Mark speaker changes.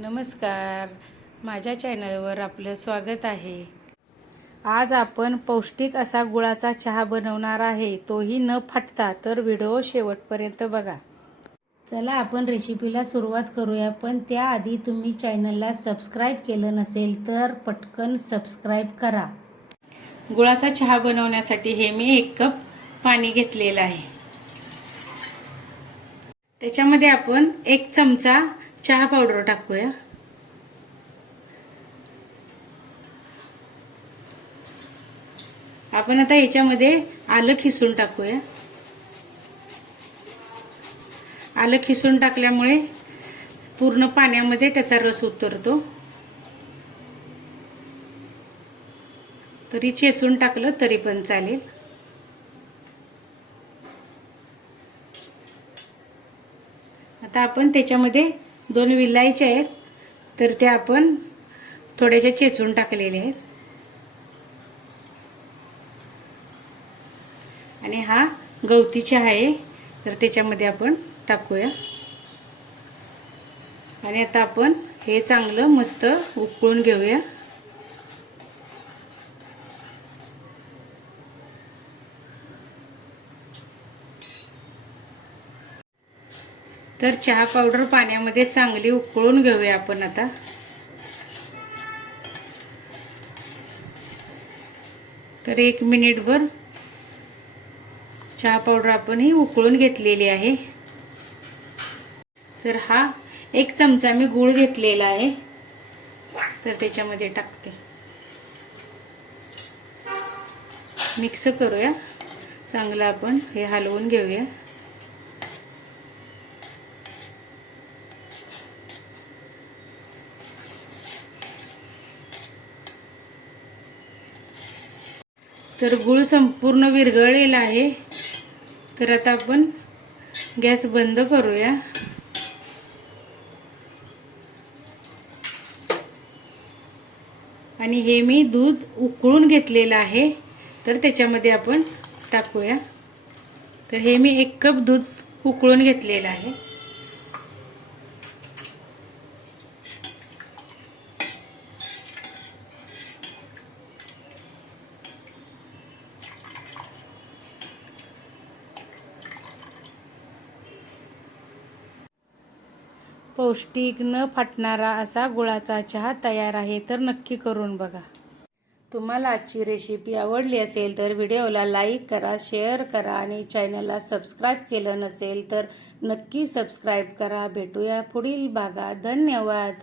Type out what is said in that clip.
Speaker 1: नमस्कार. माझ्या चॅनलवर आपलं स्वागत आहे. आज आपण पौष्टिक असा गुळाचा चहा बनवणार आहे तोही न फाटता तर व्हिडिओ शेवटपर्यंत बघा. चला आपण रेसिपीला सुरुवात करूया पण त्याआधी तुम्ही चॅनलला सबस्क्राईब केलं नसेल तर पटकन सबस्क्राईब करा. गुळाचा चहा बनवण्यासाठी हे मी एक कप पाणी घेतलेलं आहे. त्याच्यामध्ये आपण एक चमचा चहा पावडर टाकूया. आपण आता याच्यामध्ये आलं खिसून टाकूया. आलं खिसून टाकल्यामुळे पूर्ण पाण्यामध्ये त्याचा रस उतरतो. तरी चेचून टाकलं तरी पण चालेल. आता आपण त्याच्यामध्ये दोन विलायच्या आहेत तर त्या आपण थोड्याशा चेचून टाकलेल्या आहेत. आणि हा गवती चहा आहे तर त्याच्यामध्ये आपण टाकूया. आणि आता आपण हे चांगलं मस्त उकळून घेऊया. तर चहा पावडर पाण्यामध्ये चांगली उकळून घेऊया आपण आता. तर एक मिनिटभर चहा पावडर आपण ही उकळून घेतलेली आहे. तर हा एक चमचा मी गूळ घेतलेला आहे. तर त्याच्यामध्ये टाकते. मिक्स करूया. चांगलं आपण हे हलवून घेऊया. तर गूळ संपूर्ण विरघळलेला आहे. तर आता आपण गॅस बंद करूया. आणि हे मी दूध उकळून घेतलेलं आहे. तर त्याच्यामध्ये आपण टाकूया. तर हे मी एक कप दूध उकळून घेतलेलं आहे. पौष्टिक न फाटणारा असा गुळाचा चहा तयार आहे तर नक्की करून बघा. तुम्हाला आजची रेसिपी आवडली असेल तर व्हिडिओला लाईक करा शेअर करा आणि चॅनलला सबस्क्राईब केलं नसेल तर नक्की सबस्क्राईब करा. भेटूया पुढील भागात. धन्यवाद.